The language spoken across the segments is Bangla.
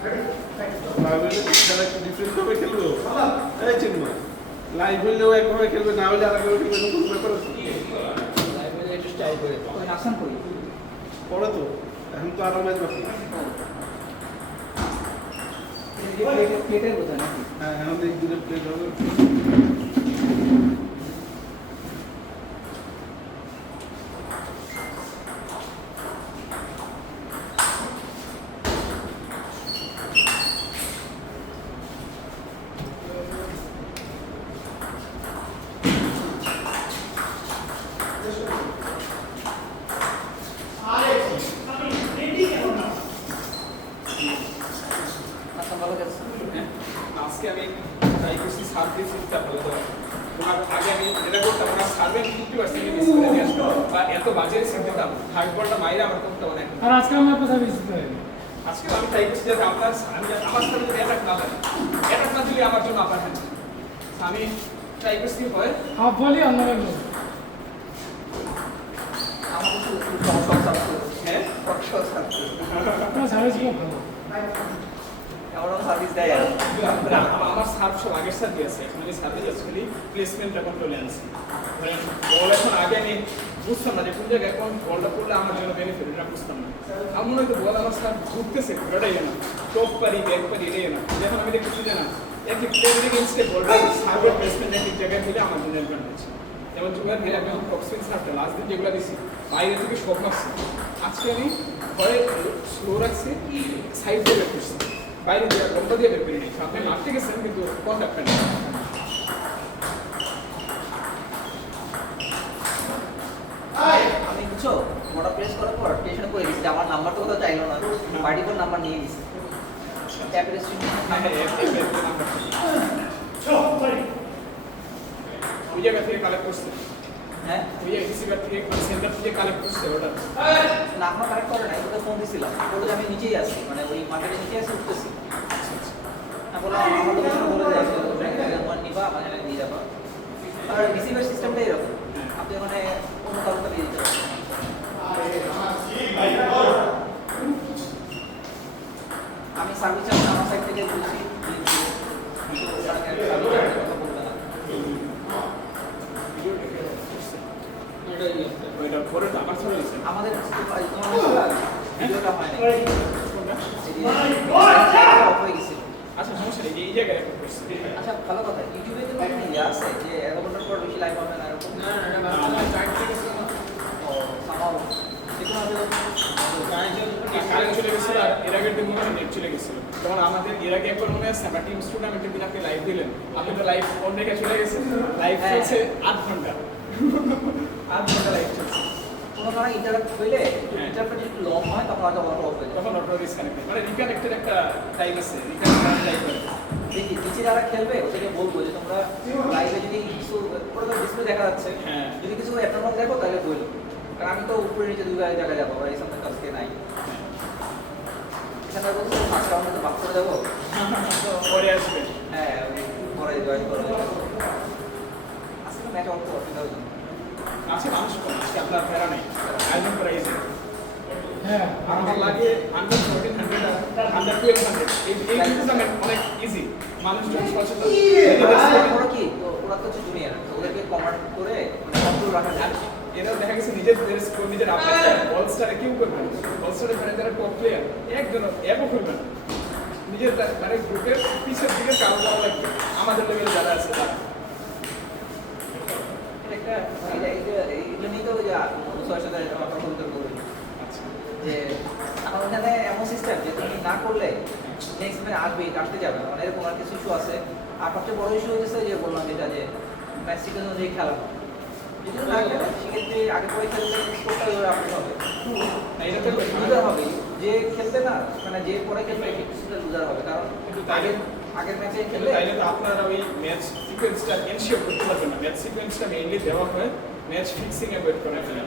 ডিফারেন্ট ভাবে খেলবো এই চিন্ময় লাইভ হইলেও একভাবে খেলবে না হলে আরেকভাবে খেলবে নতুন ব্যাপার আছে লাইভ হইলে একটু স্টাইল করে তখন আসান করি পরে তো এখন তো আরো ম্যাচ বাকি প্লেটের কথা নাকি হ্যাঁ এখন এই দূরে প্লেট হবে আজকে আমি ট্রাই করছি সার্ভিস সিস্টেমটা ভালো করা তোমার আগে আমি যেটা করতাম না সার্ভে 50% মিস করে দিয়ে আসতো বা এত বাজে রিসিভ দিতাম থার্ড বলটা মাইরা আমার করতে অনেক আর আজকে আমার কথা বেশি করে আজকে আমি ট্রাই করছি যাতে আপনার আমার সাথে যদি অ্যাটাক না লাগে অ্যাটাক না দিলে আমার জন্য আপনার হ্যাঁ আমি ট্রাই করছি হয় হাফ বলি অন্যভাবে বলি আমার কিছু সহজ থাকতো হ্যাঁ সহজ থাকতো আপনার সার্ভিস খুব ভালো এমন সার্ভিস দেয় আর আমার সার্ভ সব আগের সাথে দিয়েছে এখন আমি সার্ভিস অ্যাকচুয়ালি প্লেসমেন্টটা কন্ট্রোলে আনছি বল এখন আগে আমি বুঝতাম না যে কোন জায়গায় কোন বলটা করলে আমার জন্য বেনিফিট এটা বুঝতাম না আমার মনে হতো বল আমার সার্ভ ঘুরতেছে ঘোরাটাই না টপ পারি ব্যাক পারি এটাই না যখন আমি দেখতেছি যে না একই প্লেয়ারের এগেইনস্টে বলটা সার্ভের প্লেসমেন্ট একই জায়গায় দিলে আমার জন্য অ্যাডভান্টেজ যেমন যুগার দিলে আমি টপস্পিন সার্ভটা লাস্ট দিন যেগুলো দিছি বাইরে থেকে সব মারছি আজকে আমি ঘরে স্লো রাখছি সাইড দিয়ে বের করছি বাইরে দিয়ে লম্বা দিয়ে বের করে নিয়েছি আপনি মারতে গেছেন কিন্তু কন্ট্যাক্টটা নেই আমি বুঝছো মোটা প্রেস করার পর টেনশন করে দিচ্ছি আমার নাম্বার তো কোথাও চাইলো না বাড়ি করে নাম্বার নিয়ে নিছি ট্যাপের ওই জায়গা থেকে কালেক্ট করছে হ্যাঁ ওই রিসিভার থেকে সেন্টার থেকে কালেক্ট করছে ওটা না আপনার কারেক্ট করে নাই ওটা ফোন দিছিলাম বলে যে আমি নিচেই আছি মানে ওই মার্কেটের নিচে আছি উঠতেছি হ্যাঁ বললাম আমার তো কিছু বলে যায় নিবা মানে নিয়ে যাবা আর রিসিভার সিস্টেমটাই এরকম আপনি মানে অন্য কাউকে দিয়ে দিতে পারেন আমি সার্ভিস আমার সাইড থেকে বলছি আমাদের ভিডিওটা হয় আচ্ছা সমস্যা নেই এই জায়গায় রেকর্ড করছি আচ্ছা ভালো কথা ইউটিউবে তো কোনো ইয়ে আছে যে 11 ঘন্টার পর বেশি লাইভ হবে না এরকম না না চার্ট থেকে ও সামাও কারেন্ট চলে গেছিল আর এর আগের দিন মনে হয় নেট চলে গেছিল তখন আমাদের এর আগে একবার মনে আছে আমরা টিম টুর্নামেন্টের দিন আপনি লাইভ দিলেন আপনি তো লাইভ অন রেখে চলে গেছেন লাইভ চলছে 8 ঘন্টা 8 ঘন্টা লাইভ চলছে কোনো কারণে ইন্টারাপ্ট হইলে ইন্টারাপ্ট একটু লং হয় তখন হয়তো অটো অফ হয়ে যায় তখন অটো ডিসকানেক্ট মানে রিকানেক্টের একটা টাইম আছে রিকানেক্ট টাইম করে দেখি নিচে যারা খেলবে ওদেরকে বলবো যে তোমরা লাইভে যদি কিছু পুরো ডিসপ্লে দেখা যাচ্ছে হ্যাঁ যদি কিছু অ্যাবনর্মাল দেখো তাহলে বলো কারণ আমি তো উপরে নিচে দুই জায়গায় যাবো আর এই সামনে কাজকে নাই এখানে বলতে ফার্স্ট রাউন্ডে তো বাক করে যাবো পরে আসবে হ্যাঁ আমি পরে জয়েন করবো আসলে ম্যাচ অল্প অসুবিধা হয়েছে আছে মানুষ কম আজকে আপনার প্যারা নেই আয়োজন করা গেছে হ্যাঁ আমার লাগে আন্ডার 1400 আন্ডার 1200 এই টুর্নামেন্ট অনেক ইজি মানুষজন সচেতন ওরা কি ওরা তো হচ্ছে জুনিয়র তো ওদেরকে কমান্ড করে কন্ট্রোল রাখা যায় এরা দেখা গেছে নিজেদের স্কোর নিজের আপডেট অল স্টারে কেউ করবে না অল স্টারে মানে যারা টপ প্লেয়ার একজন অ্যাপও করবে না নিজের মানে গ্রুপের পিছের দিকে কারো যাওয়া লাগবে আমাদের লেভেলে যারা আছে তারা একটা এইটা নিয়ে তো যে মুসার সাথে প্রকল্প করবে যে এখন ওখানে এমন সিস্টেম যে তুমি না করলে নেক্সট ম্যাচ আসতে যাবে না মানে এরকম আর কিছু ইস্যু আছে আর সবচেয়ে বড় ইস্যু হয়েছে যে বললাম যেটা যে ম্যাচ সিকোয়েন্স অনুযায়ী খেলা যদি না খেলে সেক্ষেত্রে আগে পরে খেললে স্কোরটা ধরে রাখতে হবে এটা তো লুজার হবে যে খেলবে না মানে যে পরে খেলবে সেটা লুজার হবে কারণ কিন্তু তাইলে আগের ম্যাচে কিন্তু খেললে তাইলে তো আপনারা ওই ম্যাচ সিকোয়েন্সটা এনশিওর করতে পারবেন না ম্যাচ সিকোয়েন্সটা মেইনলি দেওয়া হয় ম্যাচ ফিক্সিং এ ওয়েট করে ফেলেন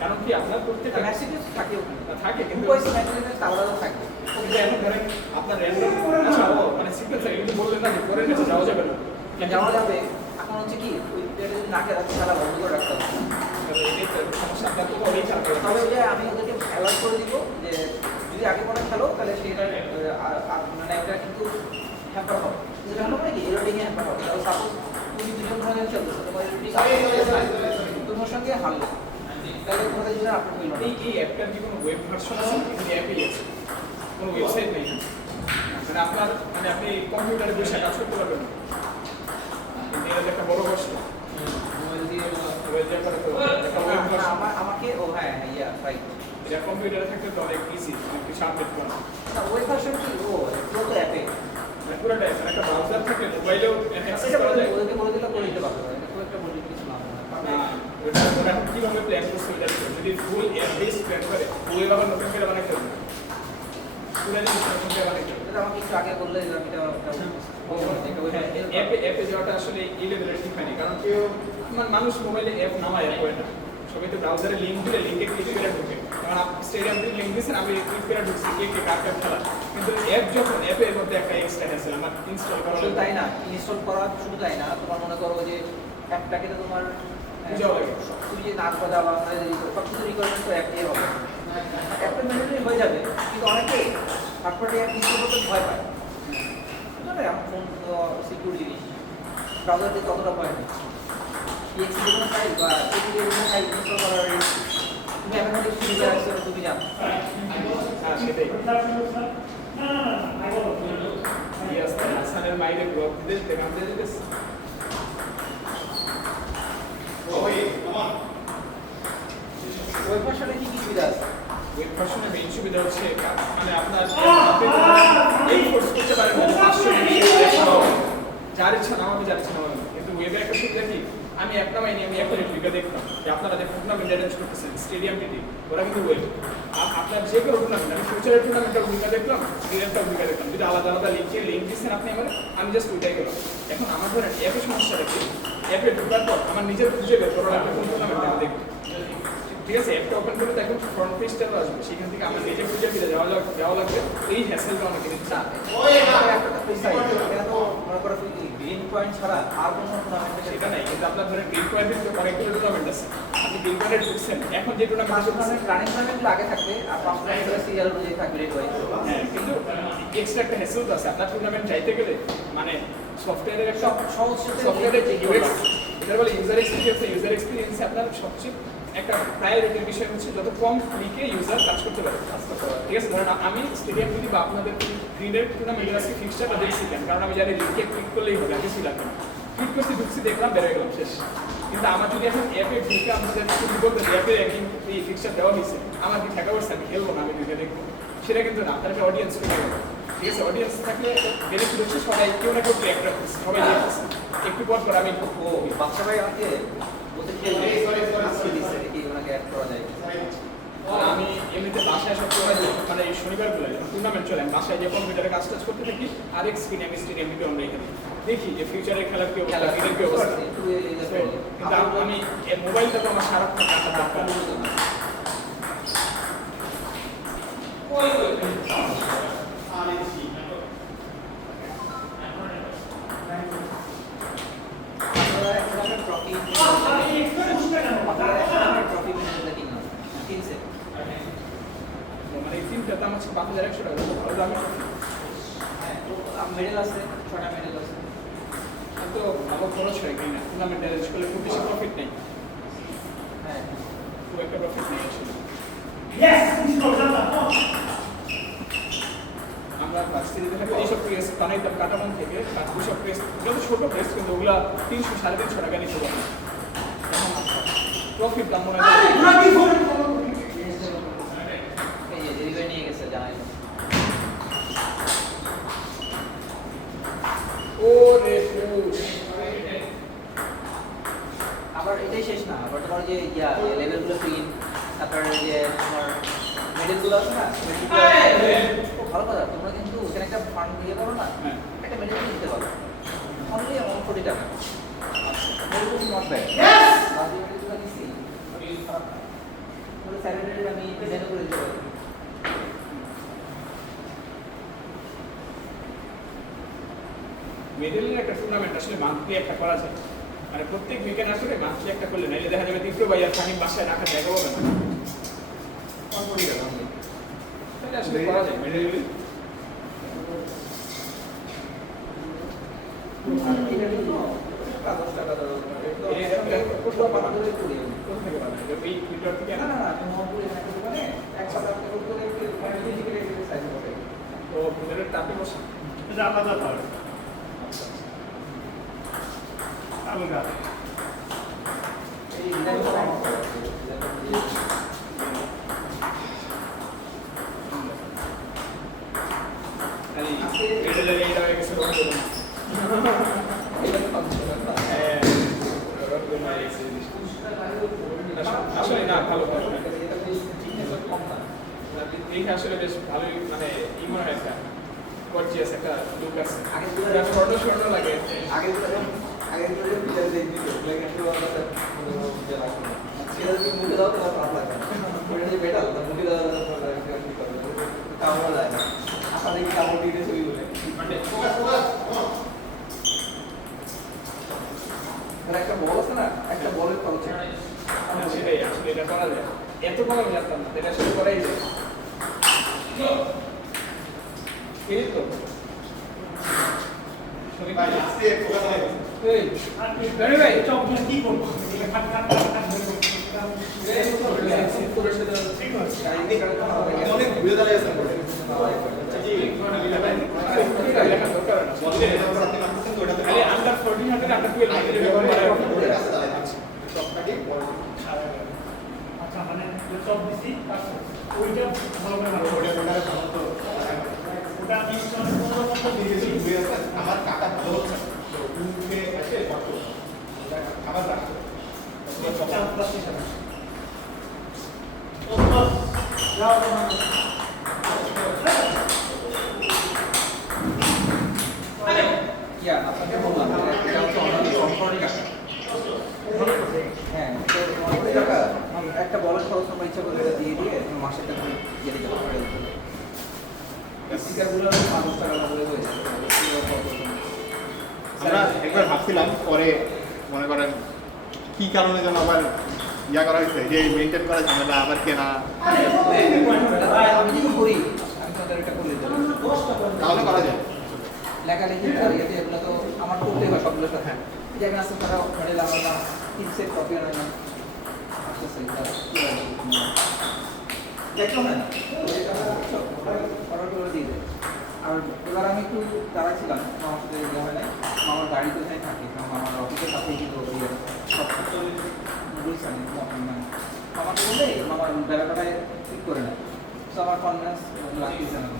কারণ কি আপনার প্রত্যেকটা ম্যাচ সিকোয়েন্স থাকে ওখানে থাকে কিন্তু পয়সা ম্যাচ আলাদা থাকবে কিন্তু এখন ধরেন আপনার র্যান্ডম আচ্ছা ও মানে সিকোয়েন্স এগুলো বললেন না যে পরের ম্যাচে যাওয়া যাবে না যাওয়া যাবে এখন হচ্ছে কি ওই প্লেয়ারটা যদি না খেলা খেলা বন্ধ করে রাখতে হবে এটাই তো সমস্যা আপনার তো অনেক চাপ তবে ওই যে আমি ওদেরকে অ্যালার্ট করে দিব যে যদি যদি আগে পরে খেলো তাহলে সেটা মানে ওটা কিন্তু হ্যাম্পার হবে। যেটা হলো মানে কি এরোডিং হ্যাম্পার হবে। তাহলে সাপোজ তুমি দুজন ধরে চলতেছো, তোমার এরোডিং তোমার সঙ্গে হারলো, তাহলে তোমাদের জন্য আপলোড হইল না। এই অ্যাপটার কি কোনো ওয়েব ভার্সন আছে? এই অ্যাপই আছে, কোনো ওয়েবসাইট নেই। মানে আপনার মানে আপনি কম্পিউটারে বসে কাজ করতে পারবেন না। এটা একটা বড় কষ্ট। মোবাইল দিয়ে ওয়েব করা তো একটা ওয়েব ভার্সন। আমাকে ও হ্যাঁ ইয়া রাইট। এটা কম্পিউটারে থাকলে তো অনেক ইজি, একটু আপডেট করা। না ওয়েব ভার্সন কি ও পুরো তো অ্যাপে। মানে পুরোটাই মানে একটা ব্রাউজার থাকে, মোবাইলেও অ্যাক্সেস এটা করা যায়। ওদেরকে বলে দিলে করে দিতে পারবে। এটা খুব একটা বড় কিছু না। ওটা ওরা কিভাবে প্ল্যান করছে ওটা যদি ফুল অ্যাপ বেস প্ল্যান করে ওয়েব আবার নতুন করে বানাইতে হবে, পুরো জিনিস নতুন করে বানাইতে হবে। এটা আমাকে একটু আগে বললে আমি এটা অ্যাপে যাওয়াটা আসলে এই লেভেলের ঠিক হয়নি, কারণ কেউ মানুষ মোবাইলে অ্যাপ নামায় অ্যাপ হয় না, সবাই তো ব্রাউজারে লিঙ্ক দিলে লিঙ্কে ক্লিক করে ঢুকে। কারণ আপনি স্টেডিয়াম থেকে লিঙ্ক দিয়েছেন, আমি ক্লিক করে ঢুকছি কে কার কার খেলা, কিন্তু অ্যাপ যখন অ্যাপের মধ্যে একটা এক্সট্রা আছে আমার ইনস্টল করা শুধু তাই না, ইনস্টল করা শুধু তাই না, তোমার মনে করো যে অ্যাপটাকে তো তোমার বুঝাও লাগে। তুমি যে নাচ বাজা বা সব কিছু রিকোয়ারমেন্ট তো অ্যাপ দিয়ে হবে। অ্যাপটা ম্যানুয়ালি হয়ে যাবে, কিন্তু অনেকে থার্ড পার্টি অ্যাপ ইনস্টল করতে ভয় পায়। বুঝলে আমার ফোন তো সিকিউর জিনিস, ব্রাউজার দিয়ে ততটা ভয় নেই। EXE কোনো ফাইল বা APK কোনো ফাইল ইনস্টল করার তুমি এখন অনেক সুবিধা আছে তুমি জানো। হ্যাঁ সেটাই। হাসানের মাইরে ব্লক দিতে কাম দিয়ে দিতেছে। ওয়েব ভার্সনে কি কি সুবিধা আছে? ওয়েব ভার্সনের মেইন সুবিধা হচ্ছে মানে আপনার এই কোর্স করতে পারেন না 500 যার ইচ্ছা নামাবে যার ইচ্ছা নামাবে, কিন্তু ওয়েবে একটা সুবিধা কি আমি অ্যাপ নামাইনি, আমি একটা রেপ্লিকা দেখলাম যে আপনারা যে টুর্নামেন্ট অ্যারেঞ্জ করতেছেন স্টেডিয়াম টিটি ওরা কিন্তু ওয়েব। আপনার যে কোনো টুর্নামেন্ট আমি ফিউচারের টুর্নামেন্টের ভূমিকা দেখলাম, ক্রিকেটটা ভূমিকা দেখলাম, যদি আলাদা আলাদা লিঙ্ক দিচ্ছেন আপনি আমি জাস্ট ওইটাই গেলাম। এখন আমার ধরেন অ্যাপের সমস্যা রেখে অ্যাপে ঢোকার পর আমার নিজের খুঁজে বের করা লাগবে কোন টুর্নামেন্টে আমি দেখবো, ঠিক আছে? অ্যাপটা ওপেন করে দেখুন ফ্রন্ট পেজটা আসবে, সেখান থেকে আমার নিজে খুঁজে ফিরে যাওয়া লাগবে, এই হ্যাসেলটা অনেকে দিচ্ছে। গ্রিন পয়েন্ট ছাড়া আর কোনো টুর্নামেন্টে সেটা নাই, কিন্তু আপনার ধরেন গ্রিন পয়েন্টের অনেকগুলো টুর্নামেন্ট আছে, আপনি গ্রিন পয়েন্টে ঢুকছেন, এখন যে টুর্নামেন্ট রানিং টুর্নামেন্টগুলো আগে থাকবে আর 5 টুর্নামেন্টের সিরিয়াল অনুযায়ী থাকবে রেড ওয়াইজ। হ্যাঁ, কিন্তু এক্সট্রা একটা হ্যাসেল আছে আপনার টুর্নামেন্ট যাইতে গেলে, মানে সফটওয়্যারের একটা সহজ সফটওয়্যারের যে ইউএক্স এটা বলে ইউজার এক্সপিরিয়েন্স আপনার সবচেয়ে একটা প্রায়োরিটির বিষয় হচ্ছে যত কম ক্লিকে ইউজার কাজ করতে পারে, ঠিক আছে? ধরেন আমি স্টেডিয়াম যদি বা আপনাদের গ্রিনের টুর্নামেন্টের আজকে ফিক্সচারটা দেখছি কেন, কারণ আমি জানি লিঙ্কে ক্লিক করলেই হবে, বেশি লাগবে না, ক্লিক করছি ঢুকছি দেখলাম বেড়ে গেলাম শেষ। কিন্তু আমার যদি এখন অ্যাপে ঢুকে আমাদের যদি বলতে অ্যাপে এই ফিক্সচার দেওয়া হয়েছে আমার কি ঠেকা পড়ছে আমি খেলবো না, আমি ঢুকে দেখবো, সেটা কিন্তু না, আপনার একটা অডিয়েন্স হয়ে গেল, ঠিক আছে? অডিয়েন্স থাকলে বেনিফিট হচ্ছে সবাই কেউ না কেউ ট্র্যাক রাখতেছে, সবাই দেখতেছে, একটু পর পর আমি ও বাচ্চা ভাই আমাকে বলতে দিচ্ছে কি ওনাকে অ্যাড করা যায়। আমি এমনিতে বাসায় সবসময় মানে এই শনিবারগুলো যখন টুর্নামেন্ট চলে আমি বাসায় যে কম্পিউটারে কাজ টাজ করতে থাকি আর এক স্ক্রিনে আমি স্টেডিয়াম দিকে আমরা এখানে দেখি যে ফিউচারের খেলার কি অবস্থা, ক্রিকেটের কি অবস্থা। কিন্তু আমি মোবাইলটা তো আমার সারাক্ষণ রাখার দরকার। মানে এই তিনটা দাম হচ্ছে 5100 টাকা, ভালো দামি। মেডেল আছে, 6টা মেডেল আছে। তো ভালো খরচ হয় কিনা টুর্নামেন্ট অ্যারেঞ্জ করলে খুব বেশি প্রফিট নেই, হ্যাঁ খুব একটা প্রফিট নেই আসলে। আমরা ভার্সিটিতে থাকলে এইসব প্রেস বানাইতাম কাটামন থেকে, ওইসব প্রেস যত ছোটো প্রেস কিন্তু ওগুলা 300 350 টাকা নিতে পারে, এখন প্রফিট দাম মনে হয় এই যে ডেলিভারি নিয়ে গেছে জানাই। ওরে পুশ। আবার এটাই শেষ না, আবার তোমার যে লেভেলগুলো প্রিন্ট, তারপরে যে তোমার মেডেলগুলো আছে না, খুব ভালো কথা। তোমরা কিন্তু ওখানে একটা ফান্ড দিয়ে করো না, একটা মেডেল দিতে পারো অনলি 140 টাকা। Medal is not bad. বাকি মেডেলগুলো দিছি পুরো স্যালারি আমি ডিজাইন করে দিতে পারি। মেডেলের একটা টুর্নামেন্ট আসলে মান্থলি একটা করা যায়, মানে প্রত্যেক উইকেন্ড আসলে মান্থলি একটা করলে নাইলে দেখা যাবে তীব্র ভাই আর ফাহিম বাসায় রাখা জায়গা হবে না। অনলি এটা আসলে করা যায় মেডিকেলি। এটার জন্য 10 টাকা ধরো কোথাও বানাতে করি আমি। কোথা থেকে পাবেন? এই ফিল্টার থেকে না না না তুমি মহপুরে এখানে একটা দোকানে 1 টাকা করে একটু ফিজিক্যালি সাইজ করে তো ফিল্টারের টাপে বসে এটা আলাদা পাবে আলাদা এই ডিজাইন করা এটা লাগে এটা হয়ে গেছে রোড করুন। এটা তো পাচ্ছি না হ্যাঁ রোড করুন হয়ে গেছে আসলে না ভালো ভালো না। এটা বেশ ঠিকঠাক কম না দেখে আসলে বেশ ভালোই মানে ই মনে হয় একটা গর্জিয়াস একটা লুক আছে। আগে ফটো শর্ট লাগে। আগে পিলার দিয়ে দিত লাইক একটু আলাদা পিলার আসলে সেটা যদি মুখে দাও তাহলে ভালো লাগে ওটা যে বেটাল মুখে দাও কামড় লাগে না আশা দেখি কামড় দিয়ে ছবি বলে মানে আর একটা বল আছে না একটা বলের খরচ সেটাই আসলে এটা করা যায়। এত করা আমি জানতাম না, এটা আসলে করাই যায়। এই তো ভাই আজকে ফোকাস হয়ে গেছে এই বেরে ভাই চপ কি করবো খাট খাট খাট খাট ঠিক আছে অনেক ঘুরে দাঁড়িয়ে আছে লেখা দরকার না। খালি আন্ডার 14 হাতে আন্ডার 12 হাতে ব্যবহার করা আচ্ছা মানে চপ দিছি ওইটা ভালো করে ওটা আমি 15 দিয়ে আমার কাটা ভালো হচ্ছে তো উঠে এসে কত খাবার রাখো চাপ প্লাস্টিক আছে ও বস যাও ইয়া আপনাকে বললাম এটা হচ্ছে অনলাইন সম্পূর্ণ টাকা হ্যাঁ তো টাকা একটা বলের খরচ আমরা ইচ্ছা করে এটা দিয়ে দিয়ে মাসে টাকা দিয়ে দিতে পারি স্টিকারগুলো 5 টাকা করে হয়ে যায় আমরা একবার ভাবছিলাম পরে মনে করেন কি কারণে যেন আবার ইয়া করা হয়েছে যে মেনটেন করা ঝামেলা আবার কেনা আমি যদি করি আমি তাদের এটা করে দেবো তাহলে করা যায়। লেখালেখি করি এতে এগুলো তো আমার করতেই হয় সবগুলোর সাথে যেখানে আছে তারা মডেল আমার না 3 সেট কপি আনে না আচ্ছা সেই দেখো না অর্ডার করে দিয়ে দেয় আর এবার আমি একটু তারা ছিলাম আমার সাথে ইয়ে হয় না আমার গাড়ি কোথায় থাকে আমার অফিসের সাথেই কিন্তু সব রুলস আনি আমাকে বলে আমার জায়গাটায় ঠিক করে নেয় তো আমার কনফিডেন্স লাগতেছে না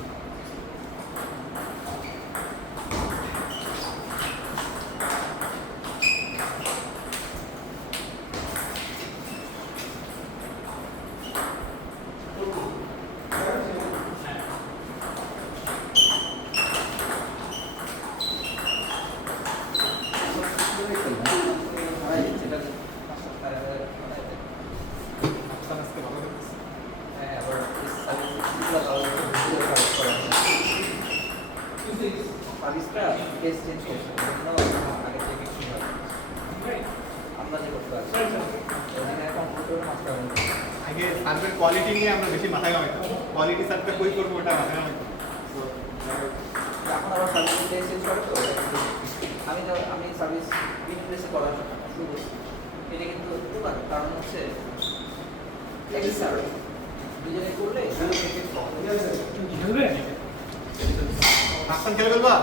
আগে সার্ভের কোয়ালিটি নিয়ে আমরা বেশি মাথায় কামাইতাম, কোয়ালিটি সার্ভে কই করবো ওটা মাথায় কামাইতাম। এখন আবার সার্ভিস চেঞ্জ করে তো আমি সার্ভিস বিজনেসে করা শুরু করছি এটা কিন্তু দুবার কারণ হচ্ছে দুজনে করলে খেলবে? রাস্তান খেলে ফেলবা?